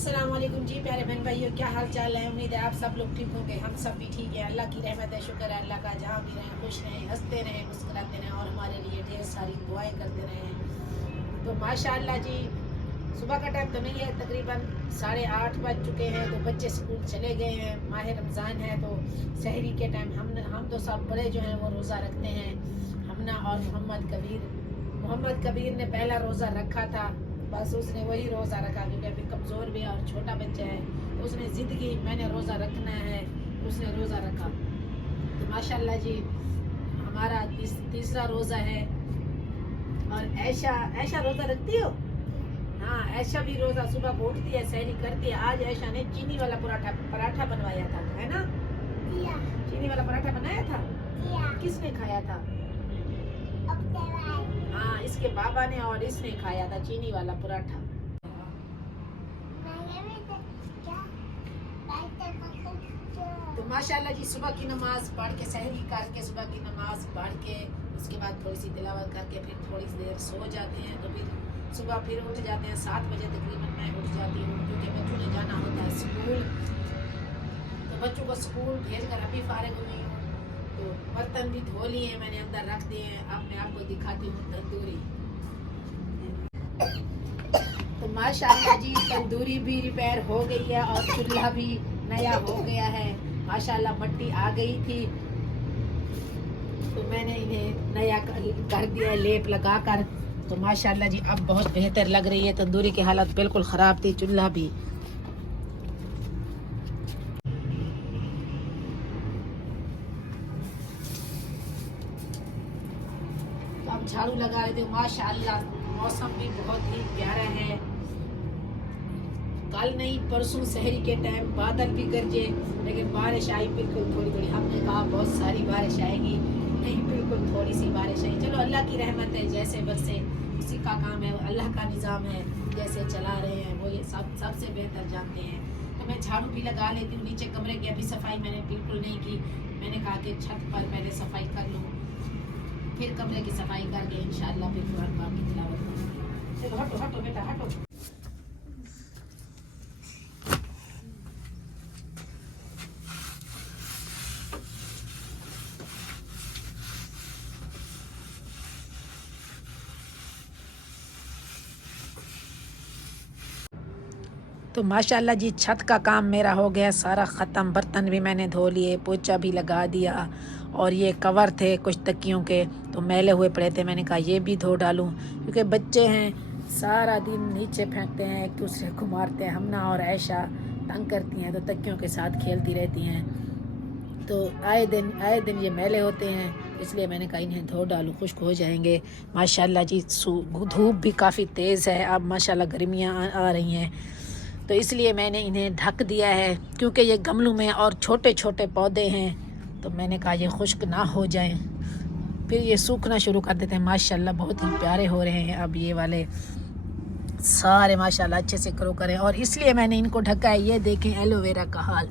अस्सलाम वालेकुम जी प्यारे बहन भाइयों, क्या हाल चाल है। उम्मीद है आप सब लोग ठीक होंगे। हम सब भी ठीक है। अल्लाह की रहमत है, शुक्र है अल्लाह का। जहाँ भी रहें खुश रहें, हंसते रहें, मुस्कुराते रहें और हमारे लिए ढेर सारी दुआएं करते रहें। तो माशाअल्लाह जी, सुबह का टाइम तो नहीं है, तकरीबन 8:30 बज चुके हैं। तो बच्चे स्कूल चले गए हैं। माह रमज़ान है तो सहरी के टाइम हम तो सब बड़े जो हैं वो रोज़ा रखते हैं। हमना और मोहम्मद कबीर ने पहला रोज़ा रखा था, बस उसने वही रोज़ा रखा क्योंकि अभी कमज़ोर भी है और छोटा बच्चा है। तो उसने ज़िद की मैंने रोज़ा रखना है, उसने रोज़ा रखा। तो माशाल्लाह जी हमारा तीसरा रोज़ा है। और ऐशा रोज़ा रखती हो? हाँ, ऐशा भी रोज़ा सुबह को उठती है, सहरी करती है। आज ऐशा ने चीनी वाला पराठा बनवाया था, है ना? चीनी वाला पराठा बनाया था। किसने खाया था? हाँ, इसके बाबा ने और इसने खाया था चीनी वाला पराठा। तो माशाल्लाह जी सुबह की नमाज पढ़ के, सहरी करके, सुबह की नमाज पढ़ के उसके बाद थोड़ी सी तिलावत करके फिर थोड़ी देर सो जाते हैं। तो फिर सुबह फिर उठ जाते हैं 7 बजे तकरीबन मैं उठ जाती हूँ क्योंकि बच्चों ने जाना होता है स्कूल। तो बच्चों को स्कूल भेज कर अभी फारिग हुई हूँ। तो बर्तन भी धो लिए हैं, मैंने अंदर रख दिए हैं। अब मैं आपको दिखाती हूँ तंदूरी। तो माशाल्लाह जी तंदूरी भी रिपेयर हो गई है और चूल्हा भी नया हो गया है। माशाल्लाह मट्टी आ गई थी तो मैंने इन्हें नया कर दिया, लेप लगा कर। तो माशाल्लाह जी अब बहुत बेहतर लग रही है। तंदूरी की हालत बिल्कुल ख़राब थी, चूल्हा भी। तो अब झाड़ू लगा रहे थे। माशाल्लाह मौसम भी बहुत ही प्यारा है। कल नहीं परसों सहरी के टाइम बादल भी गरजे लेकिन बारिश आई बिल्कुल थोड़ी थोड़ी। हमने कहा बहुत सारी बारिश आएगी, नहीं बिल्कुल थोड़ी सी बारिश आई। चलो अल्लाह की रहमत है, जैसे बरसे उसी का काम है, अल्लाह का निज़ाम है। जैसे चला रहे हैं वो ये सबसे बेहतर जानते हैं। तो मैं झाड़ू भी लगा लेती हूँ। नीचे कमरे की अभी सफाई मैंने बिल्कुल नहीं की। मैंने कहा कि छत पर पहले सफाई कर लूँ, फिर कमरे की सफाई करके इंशाल्लाह फिर कुरान पाक की तिलावत करूँगी। चलो हटो हटो बेटा हटो। तो माशाल्लाह जी छत का काम मेरा हो गया सारा ख़त्म। बर्तन भी मैंने धो लिए, पोछा भी लगा दिया। और ये कवर थे कुछ तकियों के तो मैले हुए पड़े थे, मैंने कहा ये भी धो डालूं क्योंकि बच्चे हैं सारा दिन नीचे फेंकते हैं, एक दूसरे को मारते हैं। हमना और ऐशा तंग करती हैं तो तकियों के साथ खेलती रहती हैं। तो आए दिन ये मैले होते हैं, इसलिए मैंने कहा इन्हें धो डालूं, खुश्क हो जाएंगे। माशाल्लाह जी धूप भी काफ़ी तेज़ है, अब माशाल्लाह गर्मियाँ आ रही हैं तो इसलिए मैंने इन्हें ढक दिया है क्योंकि ये गमलों में और छोटे छोटे पौधे हैं तो मैंने कहा ये खुश्क ना हो जाएं, फिर ये सूखना शुरू कर देते हैं। माशाल्लाह बहुत ही प्यारे हो रहे हैं अब ये वाले सारे, माशाल्लाह अच्छे से ग्रो करें। और इसलिए मैंने इनको ढका है। ये देखें एलोवेरा का हाल,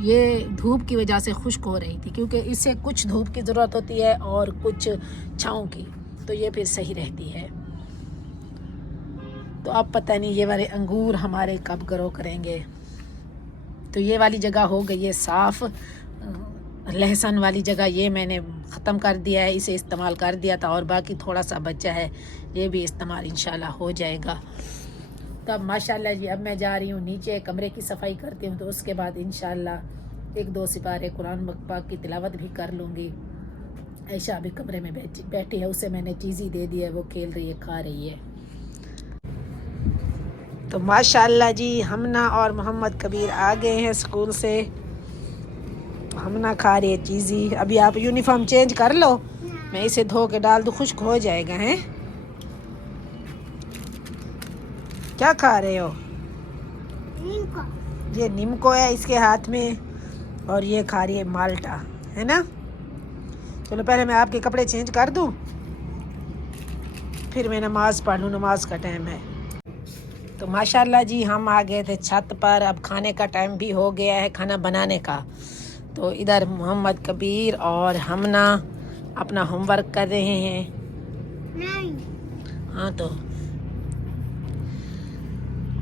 ये धूप की वजह से खुश्क हो रही थी क्योंकि इससे कुछ धूप की ज़रूरत होती है और कुछ छाँव की, तो ये फिर सही रहती है। तो अब पता नहीं ये वाले अंगूर हमारे कब ग्रो करेंगे। तो ये वाली जगह हो गई है साफ़। लहसुन वाली जगह ये मैंने ख़त्म कर दिया है, इसे इस्तेमाल कर दिया था और बाकी थोड़ा सा बचा है, ये भी इस्तेमाल इंशाल्लाह हो जाएगा। तो अब माशाल्लाह जी अब मैं जा रही हूँ नीचे, कमरे की सफाई करती हूँ तो उसके बाद इंशाल्लाह 1-2 सिपारे कुरान पाक की तिलावत भी कर लूँगी। ऐशा अभी कमरे में बैठी है, उसे मैंने चीज़ी दे दी है, वो खेल रही है, खा रही है। तो माशाल्लाह जी हमना और मोहम्मद कबीर आ गए हैं स्कूल से। हमना खा रही है चीज़ी। अभी आप यूनिफॉर्म चेंज कर लो, मैं इसे धो के डाल दूँ, खुश्क हो जाएगा। हैं क्या खा रहे हो? ये नीमको है इसके हाथ में और ये खा रही है माल्टा, है ना। चलो पहले मैं आपके कपड़े चेंज कर दूँ फिर मैं नमाज़ पढ़ लूँ, नमाज का टाइम है। तो माशाल्लाह जी हम आ गए थे छत पर। अब खाने का टाइम भी हो गया है, खाना बनाने का। तो इधर मोहम्मद कबीर और हमना अपना होमवर्क कर रहे हैं। हाँ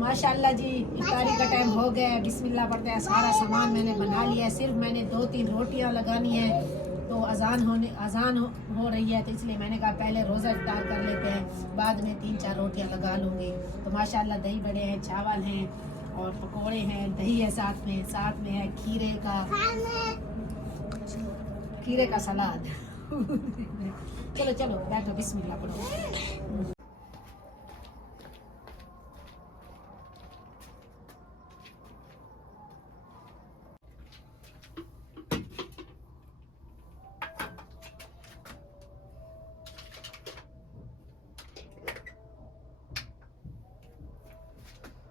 माशाल्लाह जी इफ्तारी का टाइम हो गया है, बिस्मिल्लाह पढ़ते हैं। सारा सामान मैंने बना लिया है, सिर्फ मैंने 2-3 रोटियां लगानी है। तो अजान हो रही है, तो इसलिए मैंने कहा पहले रोज़ा इफ्तार कर लेते हैं, बाद में 3-4 रोटियां लगा लूँगी। तो माशाल्लाह दही बड़े हैं, चावल हैं और पकोड़े हैं, दही है साथ में है खीरे का सलाद। चलो चलो बैठो, बिस्मिल्लाह पढ़ो।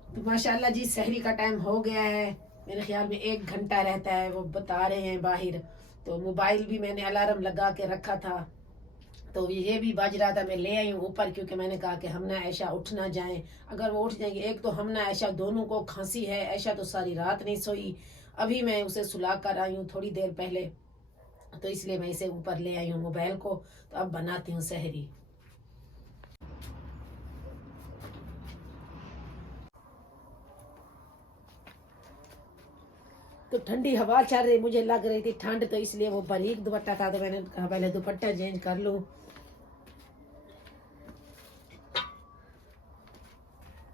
तो माशाल्लाह जी सहरी का टाइम हो गया है, मेरे ख्याल में 1 घंटा रहता है, वो बता रहे हैं बाहर। तो मोबाइल भी मैंने अलार्म लगा के रखा था, तो ये भी बज रहा था। मैं ले आई हूँ ऊपर, क्योंकि मैंने कहा कि हम ना ऐशा उठ ना जाएं। अगर वो उठ जाएंगे, एक तो हम ना ऐशा दोनों को खांसी है, ऐशा तो सारी रात नहीं सोई। अभी मैं उसे सुला कर आई हूँ थोड़ी देर पहले, तो इसलिए मैं इसे ऊपर ले आई हूँ मोबाइल को। तो अब बनाती हूँ सहरी। तो ठंडी हवा चल रही, मुझे लग रही थी ठंड, तो इसलिए वो बारीक दुपट्टा था, तो मैंने कहा पहले दुपट्टा चेंज कर लूं।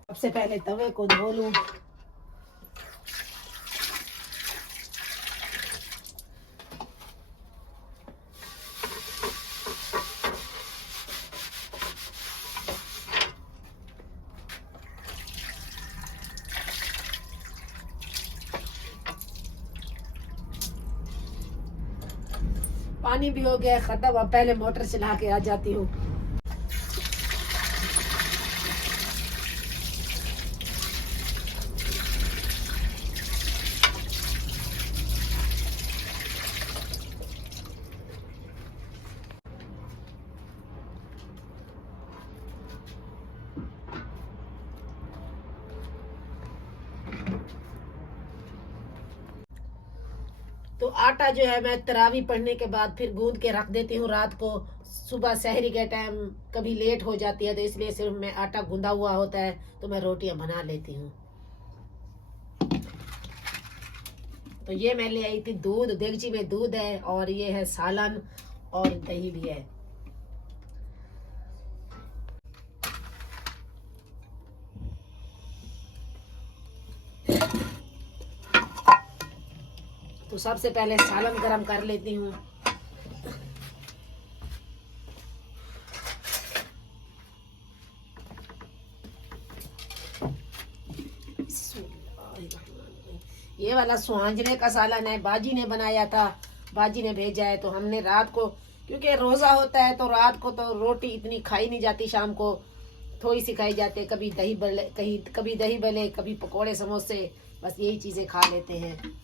सबसे पहले तवे को धो लूं। पानी भी हो गया खत्म, अब पहले मोटर चला के आ जाती हूँ। तो आटा जो है मैं तरावी पढ़ने के बाद फिर गूंद के रख देती हूँ रात को। सुबह सहरी के टाइम कभी लेट हो जाती है, तो इसलिए सिर्फ मैं आटा गूंदा हुआ होता है, तो मैं रोटियां बना लेती हूँ। तो ये मैं ले आई थी दूध, देगची में दूध है, और ये है सालन और दही भी है। तो सबसे पहले सालन गरम कर लेती हूँ। ये वाला सुहांजने का सालन है, बाजी ने बनाया था, बाजी ने भेजा है। तो हमने रात को, क्योंकि रोजा होता है, तो रात को तो रोटी इतनी खाई नहीं जाती, शाम को थोड़ी सी खाई जाती है। कभी दही भले, कभी पकोड़े समोसे, बस यही चीजें खा लेते हैं।